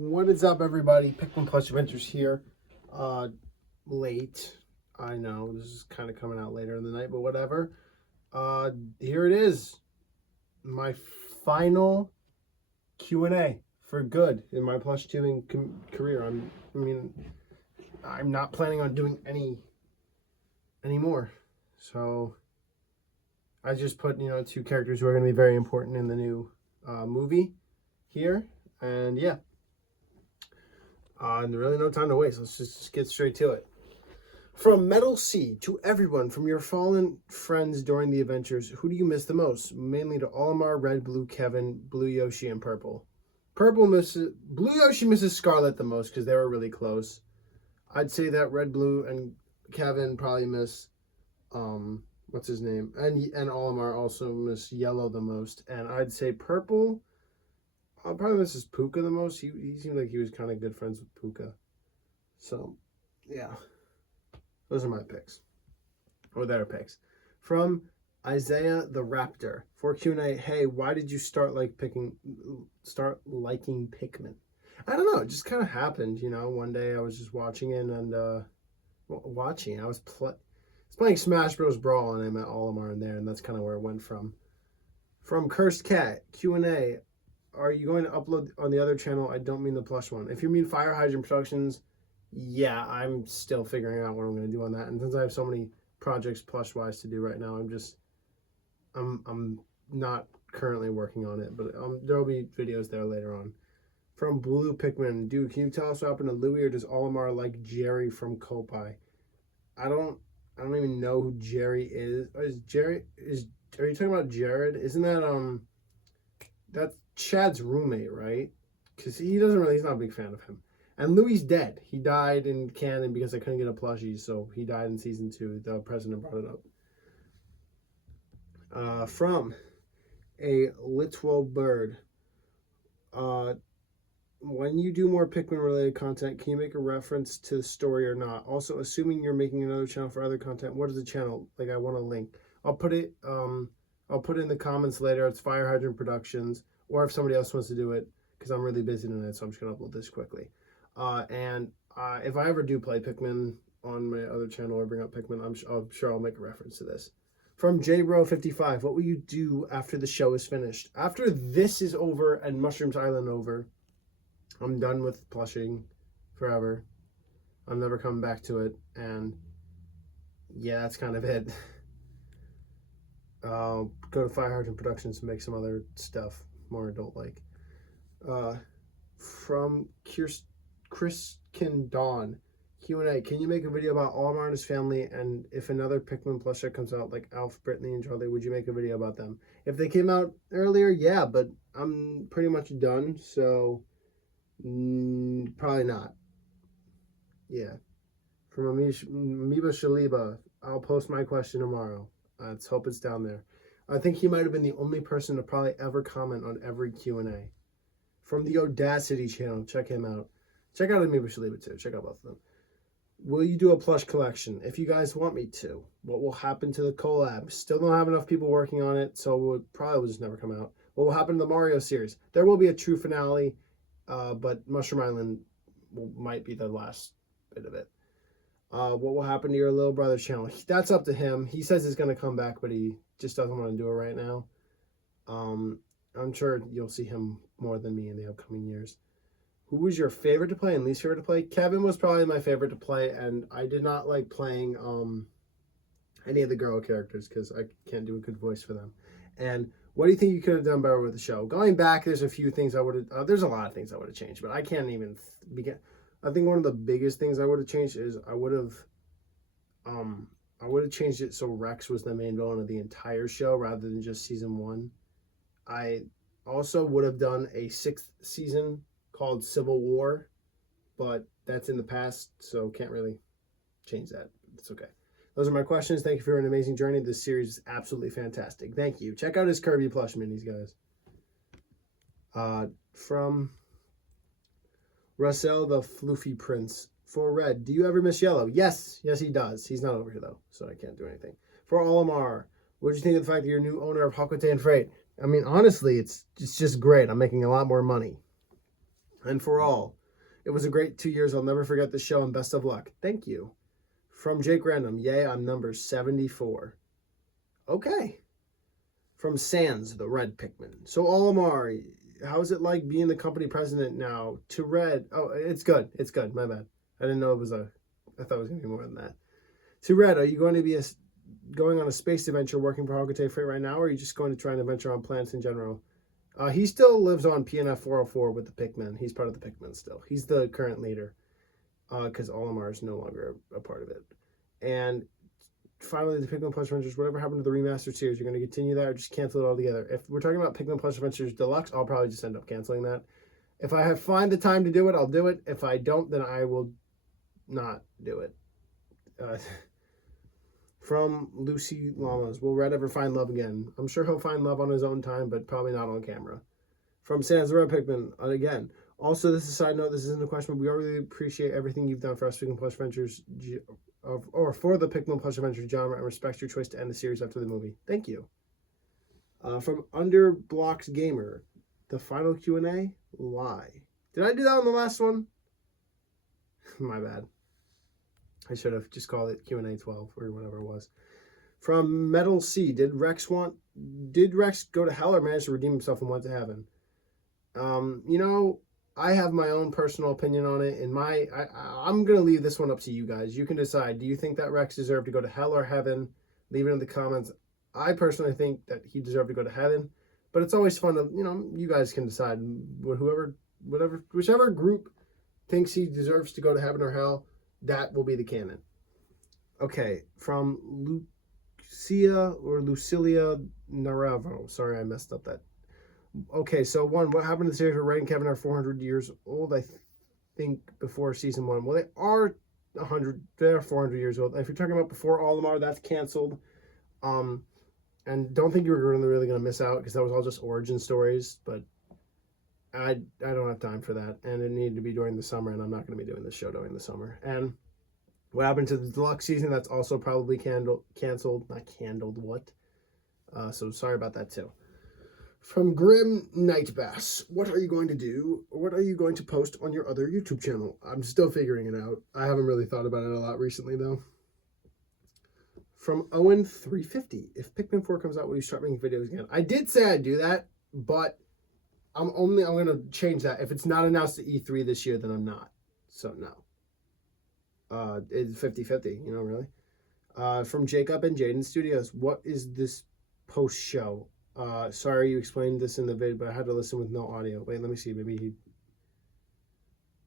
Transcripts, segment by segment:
What is up, everybody? Pikmin Plush Adventures here. Late. I know, this is kind of coming out later in the night, but whatever. Here it is. My final Q&A for good in my plush tubing career. I'm not planning on doing any more. So, I just put, two characters who are going to be very important in the new movie here. And yeah. And really no time to waste. Let's just get straight to it. From Metal C to everyone, from your fallen friends during the adventures, who do you miss the most? Mainly to Olimar, Red, Blue, Kevin, Blue Yoshi, and Purple. Blue Yoshi misses Scarlet the most because they were really close. I'd say that Red, Blue, and Kevin probably miss, what's his name? And Olimar also miss Yellow the most. And I'd say Purple, I'll probably miss Puka the most. He seemed like he was kind of good friends with Puka. So, yeah. Those are my picks. Or their picks. From Isaiah the Raptor. For Q&A, hey, why did you start liking Pikmin? I don't know. It just kind of happened, One day I was just watching it and, I was playing Smash Bros. Brawl and I met Olimar in there. And that's kind of where it went from. From Cursed Cat, Q&A. Are you going to upload on the other channel? I don't mean the plush one. If you mean Fire Hydrant Productions, yeah, I'm still figuring out what I'm going to do on that. And since I have so many projects plush-wise to do right now, I'm not currently working on it, but there'll be videos there later on. From Blue Pikmin, dude, can you tell us what happened to Louie, or does Olimar like Jerry from Kopai? I don't even know who Jerry is. Are you talking about Jared? Isn't that that's Chad's roommate, right? Because he's not a big fan of him. And Louie's dead. He died in canon because I couldn't get a plushie, so he died in season 2. The president brought it up. From a Litwell Bird. When you do more Pikmin-related content, can you make a reference to the story or not? Also, assuming you're making another channel for other content, what is the channel? Like, I want a link. I'll put it in the comments later. It's Fire Hydrant Productions. Or if somebody else wants to do it, because I'm really busy tonight, so I'm just going to upload this quickly. And if I ever do play Pikmin on my other channel or bring up Pikmin, I'm sure I'll make a reference to this. From JBro55, what will you do after the show is finished? After this is over and Mushrooms Island over, I'm done with plushing forever. I'm never coming back to it. And yeah, that's kind of it. I'll go to Fire Hydrant Productions and make some other stuff more adult-like. From Chriskin Dawn, Q&A, can you make a video about Olimar and his family, and if another Pikmin plush set comes out like Alf, Brittany, and Charlie, would you make a video about them? If they came out earlier, yeah, but I'm pretty much done, so probably not. Yeah. From Amoeba Shaliba, I'll post my question tomorrow. Let's hope it's down there. I think he might have been the only person to probably ever comment on every Q&A. From the Audacity channel, check him out. Check out Amoeba Shaliba too. Check out both of them. Will you do a plush collection? If you guys want me to. What will happen to the collab? Still don't have enough people working on it, so it probably will just never come out. What will happen to the Mario series? There will be a true finale, but Mushroom Island might be the last bit of it. What will happen to your little brother's channel? That's up to him. He says he's going to come back, but he just doesn't want to do it right now. I'm sure you'll see him more than me in the upcoming years. Who was your favorite to play and least favorite to play? Kevin was probably my favorite to play, and I did not like playing any of the girl characters because I can't do a good voice for them. And what do you think you could have done better with the show? Going back, there's a few things I would have... there's a lot of things I would have changed, but I can't even begin... I think one of the biggest things I would have changed is I would have changed it so Rex was the main villain of the entire show rather than just season 1. I also would have done a 6th season called Civil War, but that's in the past, so can't really change that. It's okay. Those are my questions. Thank you for an amazing journey. This series is absolutely fantastic. Thank you. Check out his Kirby plush minis, guys. From Russell the Floofy Prince. For Red, do you ever miss Yellow? Yes. Yes, he does. He's not over here, though, so I can't do anything. For Olimar, what did you think of the fact that you're new owner of Hakute and Freight? I mean, honestly, it's just great. I'm making a lot more money. And for all, it was a great 2 years. I'll never forget the show, and best of luck. Thank you. From Jake Random, yay, I'm number 74. Okay. From Sans, the Red Pikmin. So, Olimar, how is it like being the company president now? To Red, oh, it's good. It's good. My bad. I didn't know it was I thought it was going to be more than that. To Red, are you going to be going on a space adventure working for Hogotay Freight right now, or are you just going to try and adventure on planets in general? He still lives on PNF 404 with the Pikmin. He's part of the Pikmin still. He's the current leader because Olimar is no longer a part of it. And finally, the Pikmin Plush Adventures, whatever happened to the remastered series, you're going to continue that or just cancel it altogether? If we're talking about Pikmin Plush Adventures Deluxe, I'll probably just end up canceling that. If I find the time to do it, I'll do it. If I don't, then I will not do it. From Lucy Lamas, will Red ever find love again? I'm sure he'll find love on his own time, but probably not on camera. From Sans the Red Pikmin, again. Also, this is a side note, this isn't a question, but we all really appreciate everything you've done for us, Pikmin Plush Adventures, or for the Pikmin Plush Adventures genre, and respect your choice to end the series after the movie. Thank you. From Underblocks Gamer, the final Q&A, lie. Did I do that on the last one? My bad. I should have just called it Q&A 12 or whatever it was. From Metal C, did Rex go to hell or manage to redeem himself and went to heaven? I have my own personal opinion on it. I'm going to leave this one up to you guys. You can decide. Do you think that Rex deserved to go to hell or heaven? Leave it in the comments. I personally think that he deserved to go to heaven. But it's always fun to, you guys can decide. Whichever group thinks he deserves to go to heaven or hell, that will be the canon. Okay, from Lucilia Naravo. Sorry, I messed up that. Okay, so what happened to the series where Red and Kevin are 400 years old? I think before season 1. Well, they are 400 years old. If you're talking about before Olimar, that's canceled. And don't think you were really going to miss out because that was all just origin stories. But I don't have time for that, and it needed to be during the summer, and I'm not going to be doing this show during the summer. And what happened to the deluxe season? That's also probably canceled. Not candled. What? So sorry about that too. From Grim Nightbass, what are you going to do? What are you going to post on your other YouTube channel? I'm still figuring it out. I haven't really thought about it a lot recently, though. From Owen350, if Pikmin 4 comes out, will you start making videos again? I did say I'd do that, but I'm going to change that. If it's not announced at E3 this year, then I'm not. So, no. It's 50-50, really. From Jacob and Jaden Studios, what is this post show? Sorry you explained this in the video, but I had to listen with no audio. Wait, let me see. Maybe he...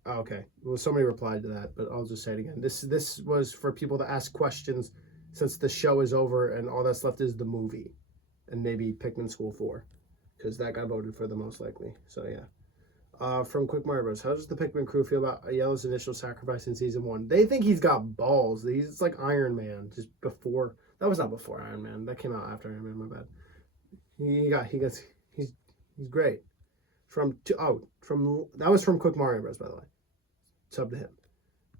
Oh, okay. Well, somebody replied to that, but I'll just say it again. This was for people to ask questions since the show is over and all that's left is the movie. And maybe Pikmin School 4. Because that got voted for the most likely. So, yeah. From Quick Mario Bros. How does the Pikmin crew feel about Yellow's initial sacrifice in Season 1? They think he's got balls. It's like Iron Man. Just before... That was not before Iron Man. That came out after Iron Man, my bad. He's great. That was from Quick Mario Bros, by the way. Sub to him.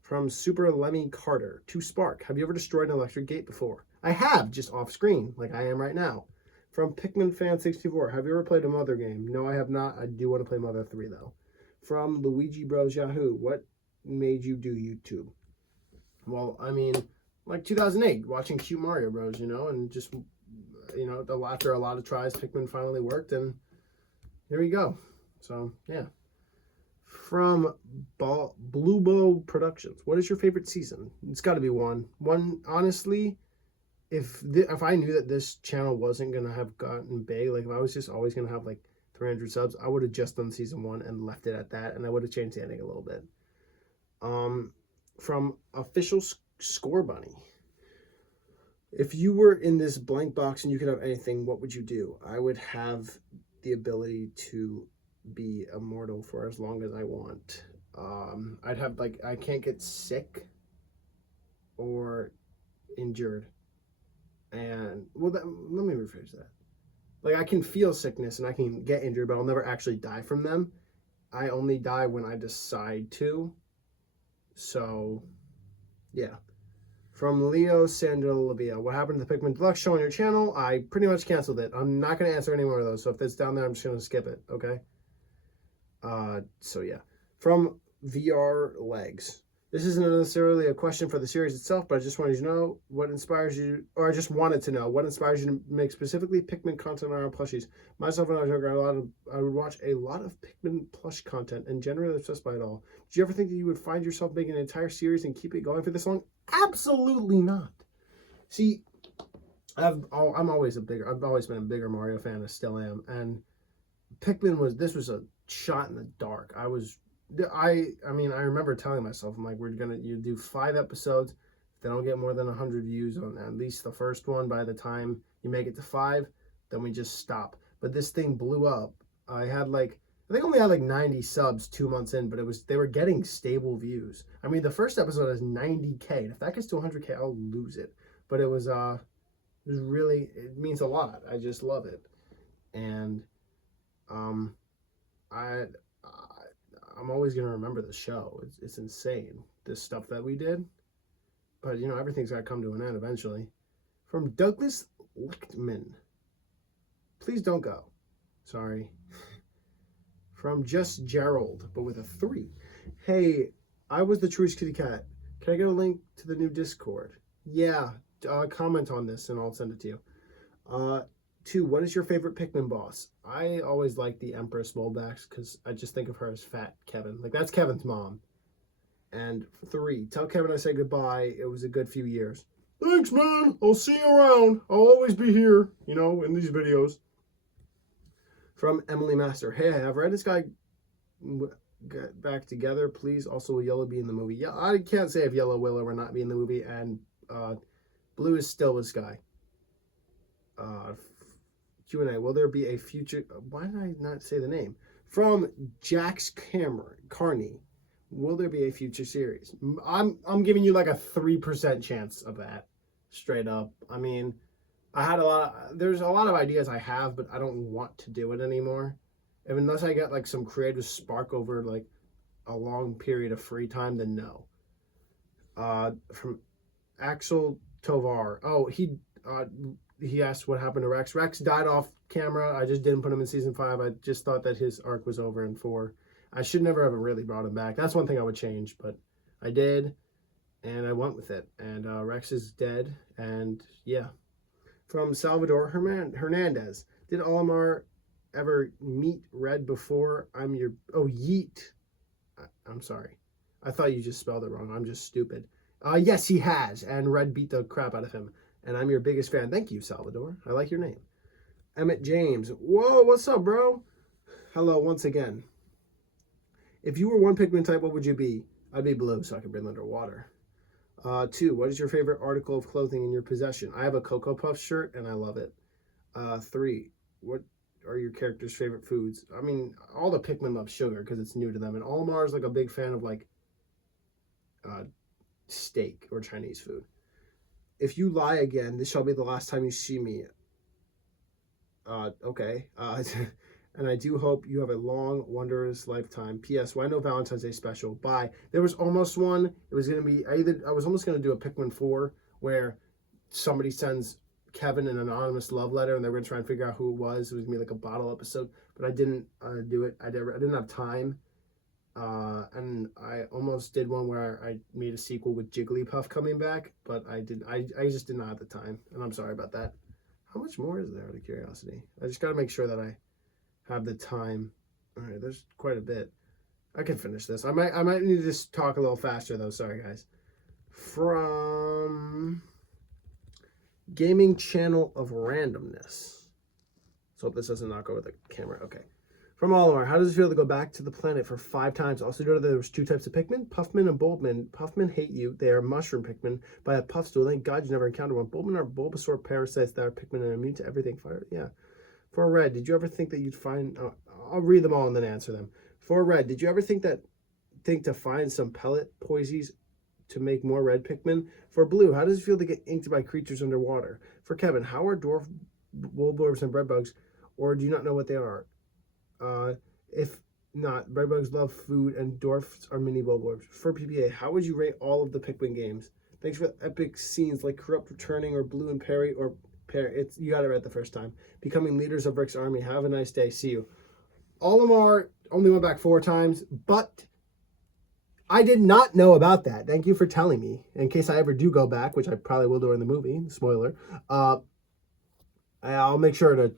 From Super Lemmy Carter to Spark. Have you ever destroyed an electric gate before? I have, just off screen, like I am right now. From Pikmin Fan 64. Have you ever played a Mother game? No, I have not. I do want to play Mother 3 though. From Luigi Bros Yahoo. What made you do YouTube? Well, like 2008, watching cute Mario Bros, and just after a lot of tries, Pikmin finally worked, and here we go. So, yeah. From Blue Bow Productions, what is your favorite season? It's got to be 1. 1, honestly, if I knew that this channel wasn't going to have gotten big, like if I was just always going to have like 300 subs, I would have just done season 1 and left it at that, and I would have changed the ending a little bit. From Official Score Bunny. If you were in this blank box and you could have anything, what would you do? I would have the ability to be immortal for as long as I want. I'd have, I can't get sick or injured. And, well, let me rephrase that. I can feel sickness and I can get injured, but I'll never actually die from them. I only die when I decide to. So, yeah. From Leo Sandalavia, what happened to the Pikmin Deluxe show on your channel? I pretty much canceled it. I'm not going to answer any more of those. So if it's down there, I'm just going to skip it, okay? So yeah. From VR Legs. This isn't necessarily a question for the series itself, but I just wanted to know what inspires you, or I just wanted to know what inspires you to make specifically Pikmin content on plushies. Myself and I would watch a lot of Pikmin plush content and generally obsessed by it all. Did you ever think that you would find yourself making an entire series and keep it going for this long? Absolutely not. See, I've always been a bigger Mario fan. I still am, and Pikmin was a shot in the dark. I mean, I remember telling myself, I'm like, you do 5 episodes. If they don't get more than 100 views on at least the first one, by the time you make it to 5, then we just stop. But this thing blew up. I think I only had like 90 subs 2 months in, but they were getting stable views. I mean, the first episode is 90K. And if that gets to 100K, I'll lose it. But it was really, it means a lot. I just love it. And I'm always going to remember the show. It's insane, this stuff that we did. But, everything's got to come to an end eventually. From Douglas Lichtman. Please don't go. Sorry. From Just Gerald, but with a 3. Hey, I was the truest kitty cat. Can I get a link to the new Discord? Yeah, comment on this and I'll send it to you. 2, what is your favorite Pikmin boss? I always like the Empress Molbaks because I just think of her as Fat Kevin. Like, that's Kevin's mom. And 3, tell Kevin I say goodbye. It was a good few years. Thanks, man. I'll see you around. I'll always be here, in these videos. From Emily Master. Hey, I've read this guy get back together. Please, also will Yellow be in the movie? Yeah, I can't say if Yellow will or not be in the movie. And Blue is still this guy. Q&A, will there be a future... Why did I not say the name? From Jax Carney, will there be a future series? I'm giving you like a 3% chance of that, straight up. I mean, there's a lot of ideas I have, but I don't want to do it anymore. And unless I get like some creative spark over like a long period of free time, then no. From Axel Tovar. Oh, he asked what happened to Rex. Rex died off camera. I just didn't put him in season 5. I just thought that his arc was over in 4. I should never have really brought him back. That's one thing I would change, but I did, and I went with it. And Rex is dead, and yeah. From Salvador Hernandez. Did Olimar ever meet Red before? Yeet. I'm sorry. I thought you just spelled it wrong. I'm just stupid. Yes, he has, and Red beat the crap out of him. And I'm your biggest fan. Thank you, Salvador. I like your name. Emmett James. Whoa, what's up, bro? Hello, once again. If you were one Pikmin type, what would you be? I'd be blue, so I can breathe underwater. 2, what is your favorite article of clothing in your possession? I have a Cocoa Puff shirt, and I love it. 3, what are your character's favorite foods? I mean, all the Pikmin love sugar because it's new to them. And Olimar's like a big fan of like steak or Chinese food. If you lie again, this shall be the last time you see me. Okay. And I do hope you have a long, wondrous lifetime. P.S. Why no Valentine's Day special? Bye. There was almost one. It was going to be, I was almost going to do a Pikmin 4 where somebody sends Kevin an anonymous love letter and they're going to try and figure out who it was. It was going to be like a bottle episode, but I didn't do it. I didn't have time. And I almost did one where I made a sequel with Jigglypuff coming back, but I just did not have the time, and I'm sorry about that. How much more is there, out of curiosity? I just got to make sure that I have the time. All right, there's quite a bit. I can finish this. I might need to just talk a little faster though. Sorry, guys. From Gaming Channel of Randomness. So hope this doesn't knock over the camera. Okay. From Olimar, how does it feel to go back to the planet for 5 times? Also, noted that there was 2 types of Pikmin, Puffman and Bulbman. Puffman hate you. They are mushroom Pikmin by a Puffstool. Thank God you never encountered one. Bulbman are Bulbasaur parasites that are Pikmin and immune to everything fire. Yeah. For Red, did you ever think that you'd find... I'll read them all and then answer them. For Red, did you ever think to find some pellet poisies to make more red Pikmin? For Blue, how does it feel to get inked by creatures underwater? For Kevin, how are dwarf bulborbs and breadbugs, or do you not know what they are? If not, breadbugs love food and dwarfs are mini bulborbs. For PPA, how would you rate all of the Pikmin games? Thanks for the epic scenes like Corrupt returning or Blue and Perry or Perry. You got it right the first time. Becoming leaders of Rick's army. Have a nice day. See you. Olimar only went back 4 times, but I did not know about that. Thank you for telling me. In case I ever do go back, which I probably will during the movie, spoiler, I'll make sure to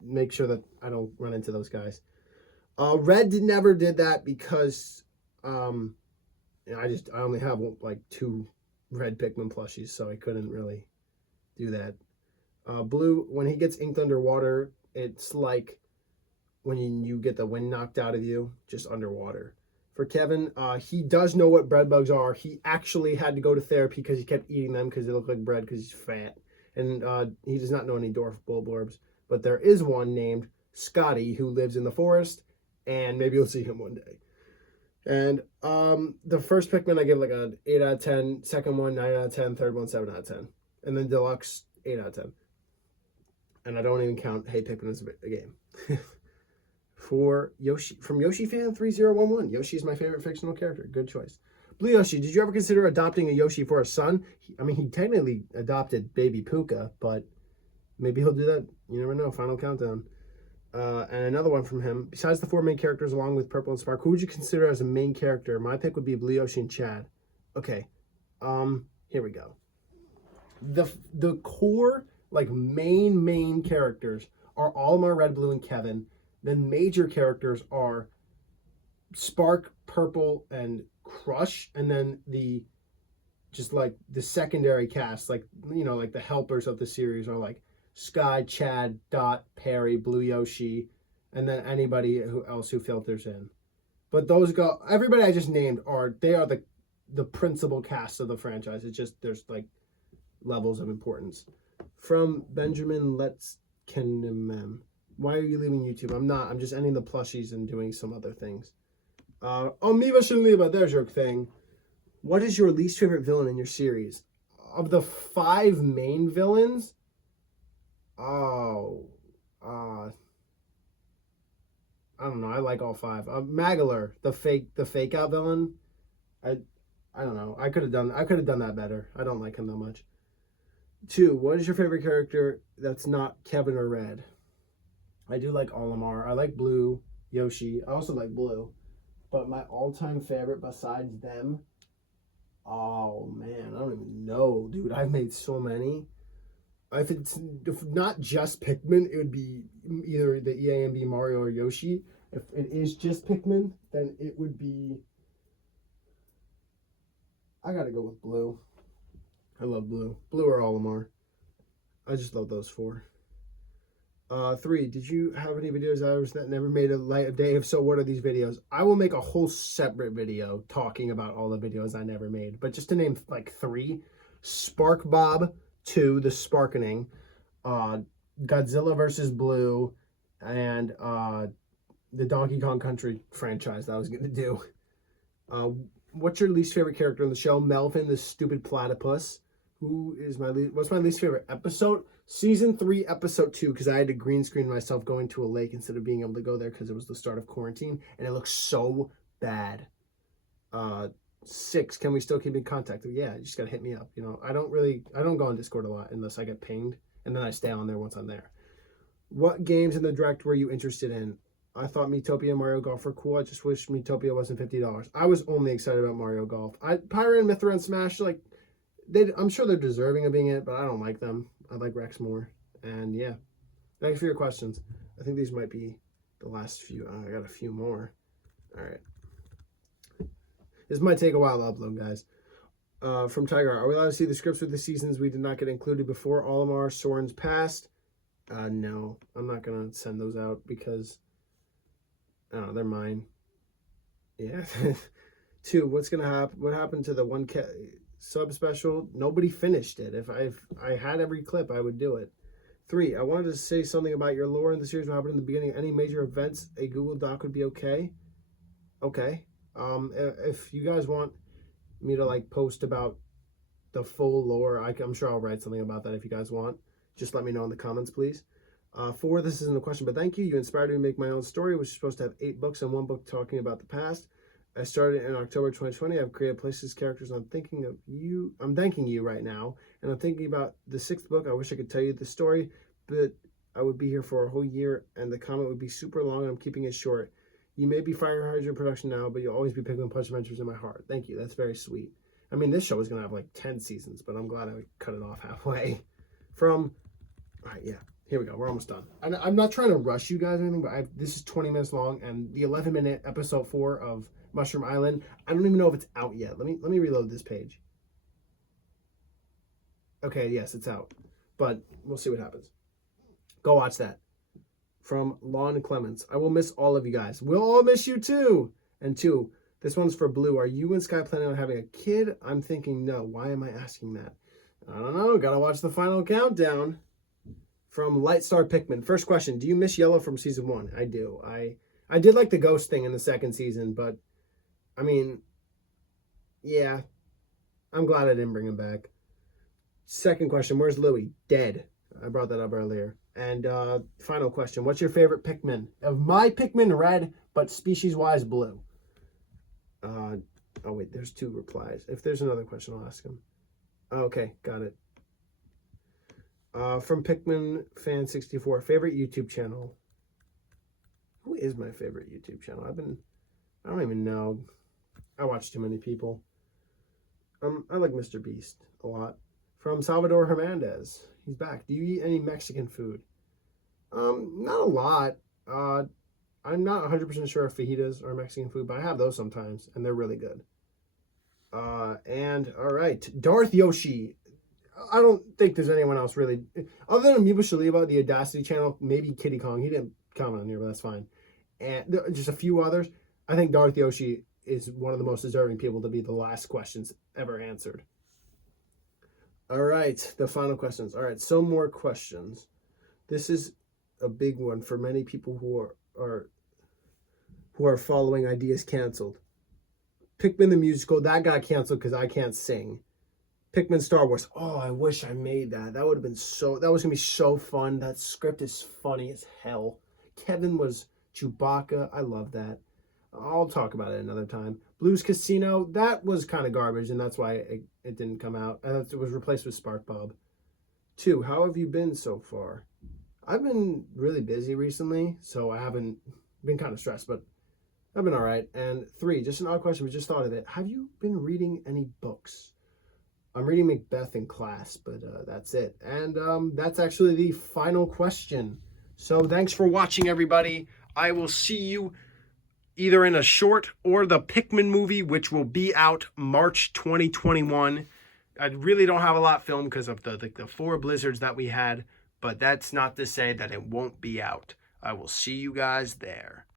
make sure that I don't run into those guys. Red never did that because I only have like 2 red Pikmin plushies, so I couldn't really do that. Blue, when he gets inked underwater, it's like when you get the wind knocked out of you, just underwater. For Kevin, he does know what bread bugs are. He actually had to go to therapy because he kept eating them because they look like bread because he's fat. And he does not know any dwarf bulborbs. But there is one named Scotty who lives in the forest, and maybe you'll see him one day. And the first Pikmin I give like a 8 out of 10, second one 9 out of 10, third one 7 out of 10. And then Deluxe 8 out of 10. And I don't even count Hey Pikmin as a game. For Yoshi, from Yoshi Fan 3011. Yoshi is my favorite fictional character. Good choice. Blue Yoshi, did you ever consider adopting a Yoshi for a son? He technically adopted baby Puka, but maybe he'll do that. You never know. Final countdown. And another one from him. Besides the 4 main characters, along with Purple and Spark, who would you consider as a main character? My pick would be Blue Yoshi and Chad. Okay. Here we go. The core, like, main characters are Olimar, Red, Blue, and Kevin. Then major characters are Spark, Purple, and Crush, and then the secondary cast, like the helpers of the series are like Sky, Chad, Dot, Perry, Blue Yoshi, and then anybody else who filters in. But everybody I just named are the principal cast of the franchise. It's just there's like levels of importance. From Benjamin Let's Kenemem. Why are you leaving YouTube? I'm not. I'm just ending the plushies and doing some other things. Miva Shinliba, there's your thing. What is your least favorite villain in your series? Of the 5 main villains, I don't know. I like all 5. Magalar, the fake out villain. I don't know. I could have done that better. I don't like him that much. 2. What is your favorite character that's not Kevin or Red? I do like Olimar. I like Blue, Yoshi. I also like Blue. But my all-time favorite besides them, oh man, I don't even know, dude. I've made so many. If not just Pikmin, it would be either the EAMB Mario or Yoshi. If it is just Pikmin, then it would be... I gotta go with Blue. I love Blue. Blue or Olimar. I just love those 4. 3, did you have any videos that never made a light of day? If so, what are these videos? I will make a whole separate video talking about all the videos I never made. But just to name like 3, Spark Bob 2, The Sparkening, Godzilla vs. Blue, and the Donkey Kong Country franchise that I was going to do. What's your least favorite character in the show? Melvin, the stupid platypus. What's my least favorite episode? Season 3, episode 2, because I had to green screen myself going to a lake instead of being able to go there because it was the start of quarantine, and it looks so bad. 6, can we still keep in contact? Yeah, you just gotta hit me up. I don't go on Discord a lot unless I get pinged, and then I stay on there once I'm there. What games in the Direct were you interested in? I thought Miitopia and Mario Golf were cool. I just wish Miitopia wasn't $50. I was only excited about Mario Golf. Pyra and Mythra and Smash, like, I'm sure they're deserving of being in it, but I don't like them. I like Rex more. And yeah, thanks for your questions. I think these might be the last few. I got a few more. All right. This might take a while to upload, guys. From Tiger, are we allowed to see the scripts with the seasons we did not get included before Olimar Soren's passed? No, I'm not going to send those out because they're mine. Yeah. 2, what's going to happen? What happened to the 1K sub special? Nobody finished it. If I had every clip, I would do it. 3, I wanted to say something about your lore in the series. What happened in the beginning? Any major events, a Google Doc would be okay. Okay. If you guys want me to like post about the full lore, I'm sure I'll write something about that if you guys want. Just let me know in the comments, please. 4, this isn't a question, but thank you. You inspired me to make my own story, which is supposed to have 8 books and 1 book talking about the past. I started in October 2020. I've created places, characters. I'm thanking you right now, and I'm thinking about the 6th book. I wish I could tell you the story, but I would be here for a whole year, and the comment would be super long, and I'm keeping it short. You may be Fire Hydrant Production now, but you'll always be Pikmin Plush Adventures in my heart. Thank you. That's very sweet. I mean, this show is going to have like 10 seasons, but I'm glad I cut it off halfway. All right, yeah, here we go. We're almost done. I'm not trying to rush you guys or anything, but this is 20 minutes long, and the 11-minute episode 4 of Mushroom Island, I don't even know if it's out yet. Let me reload this page. Okay, yes, it's out, but we'll see what happens. Go watch that. From Lon Clements. I will miss all of you guys. We'll all miss you too. And 2, this one's for Blue. Are you and Sky planning on having a kid? I'm thinking no. Why am I asking that? I don't know. Gotta watch the final countdown. From Lightstar Pikmin. First question. Do you miss Yellow from season 1? I do. I did like the ghost thing in the second season, but I mean, yeah. I'm glad I didn't bring him back. Second question. Where's Louie? Dead. I brought that up earlier. And final question. What's your favorite Pikmin? Of my Pikmin, red, but species-wise, blue. Oh, wait. There's 2 replies. If there's another question, I'll ask him. Okay. Got it. From Pikmin Fan 64. Favorite YouTube channel? Who is my favorite YouTube channel? I don't even know. I watch too many people. I like Mr. Beast a lot. From Salvador Hernandez. He's back. Do you eat any Mexican food? Not a lot. I'm not 100% sure if fajitas are Mexican food, but I have those sometimes, and they're really good. And all right, Darth Yoshi. I don't think there's anyone else really, other than Amiibo Shaliba, the Audacity channel, maybe Kitty Kong. He didn't comment on here, but that's fine. And just a few others. I think Darth Yoshi is one of the most deserving people to be the last questions ever answered. All right, the final questions. All right, some more questions. This is a big one for many people who are following Ideas Canceled. Pikmin the Musical, that got canceled because I can't sing. Pikmin Star Wars. Oh, I wish I made that. That would have been that was going to be so fun. That script is funny as hell. Kevin was Chewbacca. I love that. I'll talk about it another time. Blues Casino, that was kind of garbage, and that's why it didn't come out. And it was replaced with Spark Bob. 2, how have you been so far? I've been really busy recently, so I haven't been kind of stressed, but I've been all right. And 3, just an odd question, we just thought of it. Have you been reading any books? I'm reading Macbeth in class, but that's it. And that's actually the final question. So thanks for watching, everybody. I will see you either in a short or the Pikmin movie, which will be out March 2021. I really don't have a lot filmed because of the 4 blizzards that we had, but that's not to say that it won't be out. I will see you guys there.